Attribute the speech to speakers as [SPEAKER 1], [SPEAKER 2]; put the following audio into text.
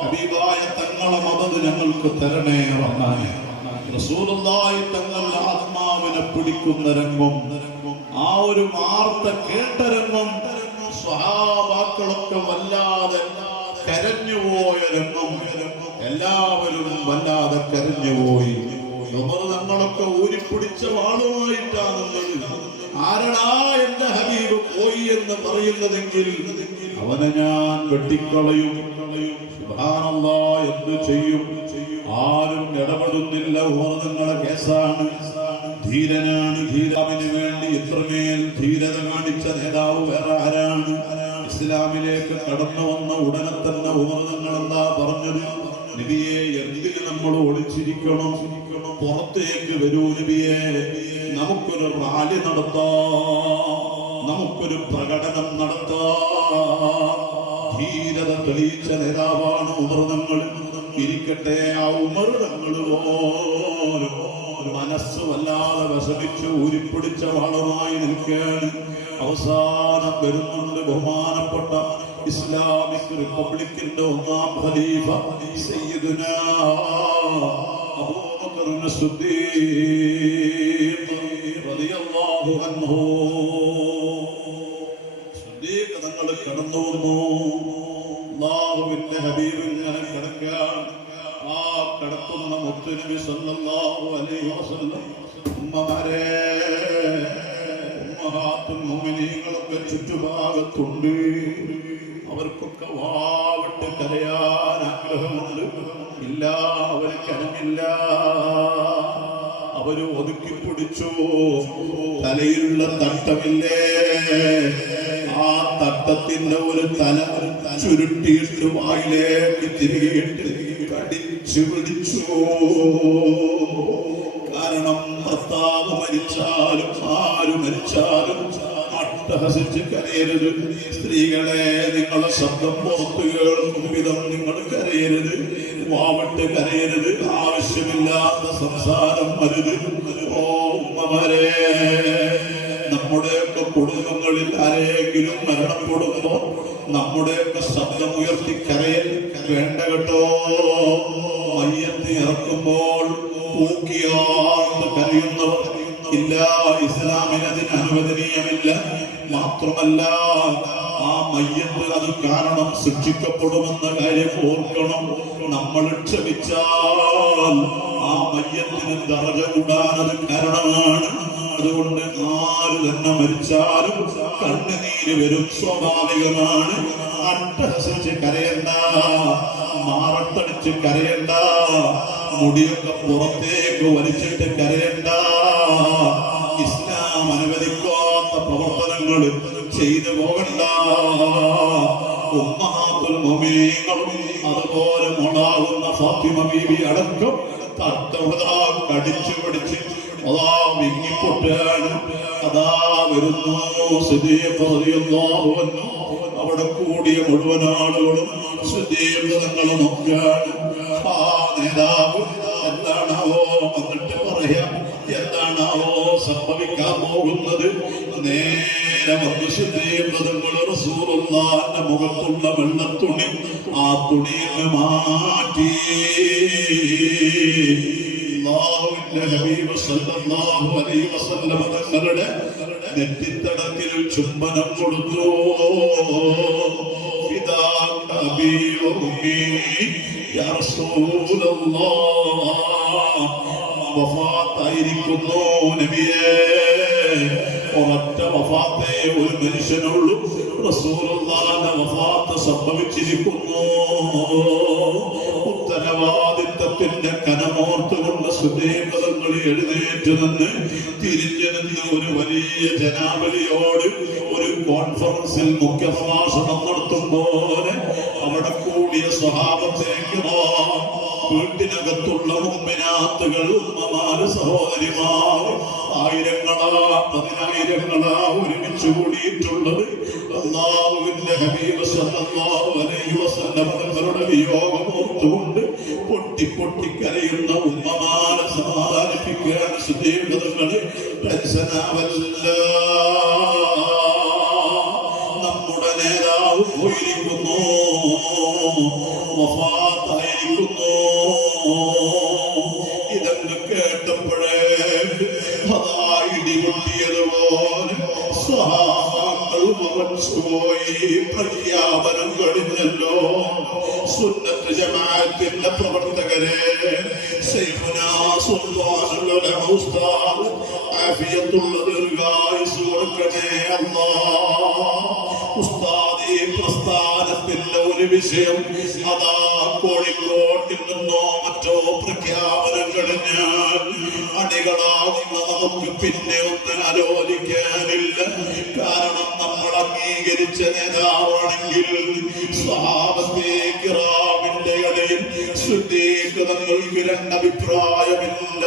[SPEAKER 1] ഹബീബായ തങ്ങളെ മദത് ഞങ്ങൾക്ക് തരണേ റഹ്മാനെ. റസൂലുള്ളാഹി തങ്ങൾ ആത്മാവിനെ പിടിക്കുന്ന രംഗം ആ ഒരു വാർത്ത കേട്ട രംഗം സ്വഹാവാക്കളൊക്കെ വല്ലാതെ കരഞ്ഞുപോയ രംഗം എല്ലാവരും വല്ലാതെ കരഞ്ഞുപോയി. തങ്ങളൊക്കെ ഊരിപ്പിടിച്ച വാളുമായിട്ടാണ് ആരടാ എന്റെ ഹബീബ് പോയി എന്ന് പറയുന്നതെങ്കിൽ അവനെ ഞാൻ വെട്ടിക്കളയും. എന്ന് ചെയ്യും? ആരും ഇടപെടുന്നില്ല. നിങ്ങളെ കേസാണ്. ധീരനാണ്. ധീരാമിന് വേണ്ടി ഇത്രമേൽ ധീരത കാണിച്ച നേതാവ് വേറെ ആരാണ്? ഇസ്ലാമിലേക്ക് കടന്നു വന്ന ഉടനെ തന്നെ എന്താ പറഞ്ഞത്? നബിയെ എന്തിന് നമ്മൾ ഒളിച്ചിരിക്കണം? പുറത്തേക്ക് വരൂ നബിയെ. നമുക്കൊരു റാലി നടത്താം. നമുക്കൊരു പ്രകടനം നടത്താം. തെളിയിച്ച നേതാവാണ് ഉമർന്നങ്ങൾ ഇരിക്കട്ടെ. ആ ഉമർന്നങ്ങൾ പോലും മനസ്സ് വല്ലാതെ വിഷമിച്ച് ഊരിപ്പിടിച്ച വാളുമായി നിൽക്കുകയാണ്. അവസാനം വരുന്നുണ്ട് ബഹുമാനപ്പെട്ട ഇസ്ലാമിക് റിപ്പബ്ലിക്കിന്റെ ഒന്നാം ഖലീഫ സയ്യിദുന റളിയല്ലാഹു അൻഹു. തങ്ങൾ കടന്നു വന്നു അള്ളാഹുവിന്റെ ഹബീബ് ഇങ്ങനെ കിടക്കുകയാണ്. ആ കിടക്കുന്ന മുത്തുനബി സല്ലല്ലാഹു അലൈഹി വസല്ലം ഉമ്മമാരെ ഉമ്മഹാത്തും മുഅ്മിനീങ്ങളൊക്കെ ചുറ്റുഭാഗത്തുണ്ട്. അവർക്കൊക്കെ വാവിട്ട് കരയാൻ ആഗ്രഹമുണ്ട്. ഇല്ല അവർ കരഞ്ഞില്ല. അവർ ഒതുക്കി പിടിച്ചു. തലയിലുള്ള തട്ടമില്ലേ? ആ തട്ടത്തിന്റെ ഒരു തല ചുരുട്ടിയിട്ട് വായിലേക്ക് തിരികെയിട്ട് കടിച്ചു പിടിച്ചു. കാരണം ഭർത്താവ് മരിച്ചാലും ആര് മരിച്ചാലും അട്ടഹസിച്ച് കരയരുത്. സ്ത്രീകളെ നിങ്ങളെ ശബ്ദം പുറത്തു കേൾക്കും വിധം നിങ്ങൾ കരയരുത്. വാവട്ട് കരയരുത്. ആവശ്യമില്ലാത്ത സംസാരം വരുത് ഓ കുടുംബങ്ങളിൽ ആരെങ്കിലും മരണപ്പെടുമ്പോ നമ്മുടെ ശബ്ദം ഉയർത്തി കരയൽ വേണ്ട കേട്ടോ. മയ്യത്ത് ഇറക്കുമ്പോൾ കരയുന്നവർ ഇല്ല ഇസ്ലാമിന് അതിന് അനുവദനീയമില്ല. മാത്രമല്ല ആ മയ്യത്ത് അത് കാരണം ശിക്ഷിക്കപ്പെടുമെന്ന കാര്യം ഓർക്കണം. നമ്മൾ ക്ഷമിച്ചാൽ ആ മയ്യത്തിന് ദറജ കൂടാനത് കാരണമാണ്. അതുകൊണ്ട് ആര് തന്നെ മരിച്ചാലും കണ്ണുനീര് വരും സ്വാഭാവികമാണ്. അട്ടഹസിച്ച് കരയണ്ട മാറത്തടിച്ച് കരയണ്ട മുടിയൊക്കെ പുറത്തേക്ക് വലിച്ചിട്ട് കരയണ്ട. ഇസ്ലാം അനുവദിക്കാത്ത പ്രവർത്തനങ്ങൾ ചെയ്തു പോകണ്ട. ഉമ്മഹാത്തുൽ അതുപോലെ മോളാകുന്ന ഫാത്തിമ ബീവി അടക്കം തട്ടമുതാ കടിച്ചു പിടിച്ച് അതാ വിങ്ങിപ്പൊട്ടാണ് അതാ വരുന്നു അവിടെ കൂടിയ മുഴുവൻ ആളുകളും സുദീർഘങ്ങൾ നോക്കുകയാണ് ആ നേതാവ് എന്താണാവോ എന്നിട്ട് പറയാം? എന്താണാവോ സംഭവിക്കാൻ പോകുന്നത്? നേരെ റസൂറുള്ളാന്റെ മുഖത്തുള്ള വെള്ളത്തുണി ആ തുണിയിൽ മാറ്റി. അല്ലാഹുവിന്റെ ഹബീബ് സല്ലല്ലാഹു അലൈഹി വസല്ലം തങ്ങളുടെ നെറ്റിത്തടത്തിൽ ചുംബനം കൊടുത്തു ഇതാ വഉമ്മി യാ റസൂലല്ലാഹ് വഫാത്തായിരിക്കുന്നു നബിയേ ഒരൊറ്റ വഫാത്തേ ഒരു മനുഷ്യനുള്ളൂ റസൂലുള്ളാഹിന്റെ വഫാത്ത് സംഭവിച്ചിരിക്കുന്നു. ഉത്തരവാദിത്തത്തിന്റെ കനമോർത്തുകൊണ്ട് സുദീപതങ്ങൾ എഴുന്നേറ്റ് നിന്ന് തിരിഞ്ഞെടുത്ത് ഒരു വലിയ ജനാവലിയോട് ഒരു കോൺഫറൻസിൽ മുഖ്യ പ്രഭാഷണം നടത്തും അവിടെ കൂടിയ സ്വഭാവത്തേക്ക് വീട്ടിനകത്തുള്ള ഉമ്മിനാത്തുകൾ ഉമ്മമാര് സഹോദരിമാർ ആയിരങ്ങളാ പതിനായിരങ്ങളാ ഒരുമിച്ച് കൂടിയിട്ടുള്ളത് അള്ളാഹുവിന്റെ ഹബീബ് സല്ലല്ലാഹു അലൈഹി വസല്ലം തങ്ങളുടെ വിയോഗം ഓർത്തുകൊണ്ട് പൊട്ടിപ്പൊട്ടിക്കരയുന്ന ഉമ്മമാരെ സമാധാനിപ്പിക്കാൻ സുദേവതകളെ പരിസനാവല്ല നമ്മുടെ നേതാവ് പോയിരിക്കുന്നു. വഫാത്തായിരിക്കുന്നു. ഇതൊക്കെ കേട്ടപ്പോഴേ അതായി പൊട്ടിയതുപോലെ പ്രഖ്യാപനം കഴിഞ്ഞല്ലോ. സുന്നത്ത് ജമാഅത്തിന്റെ പ്രവർത്തനം ഉലമ ഉസ്താദ് ആഫിയത്തുള്ള ദീർഘായുസ് കൊടുക്കണേ അല്ലാഹ് ഉസ്താദ് പ്രസ്ഥാനത്തിന്റെ ഒരു വിഷയം അതാ കോഴിക്കോട്ടിൽ നിന്നോ മറ്റോ പ്രഖ്യാപനം കഴിഞ്ഞാൽ അടികളാകുന്ന നമുക്ക് പിന്നെ ഒന്നും ആലോചിക്കാനില്ല കാരണം നമ്മൾ അംഗീകരിച്ച നേതാവാണെങ്കിൽ സ്വഭാവത്തെ ശുദ്ധീകൃതങ്ങൾക്ക് രണ്ടഭിപ്രായമില്ല.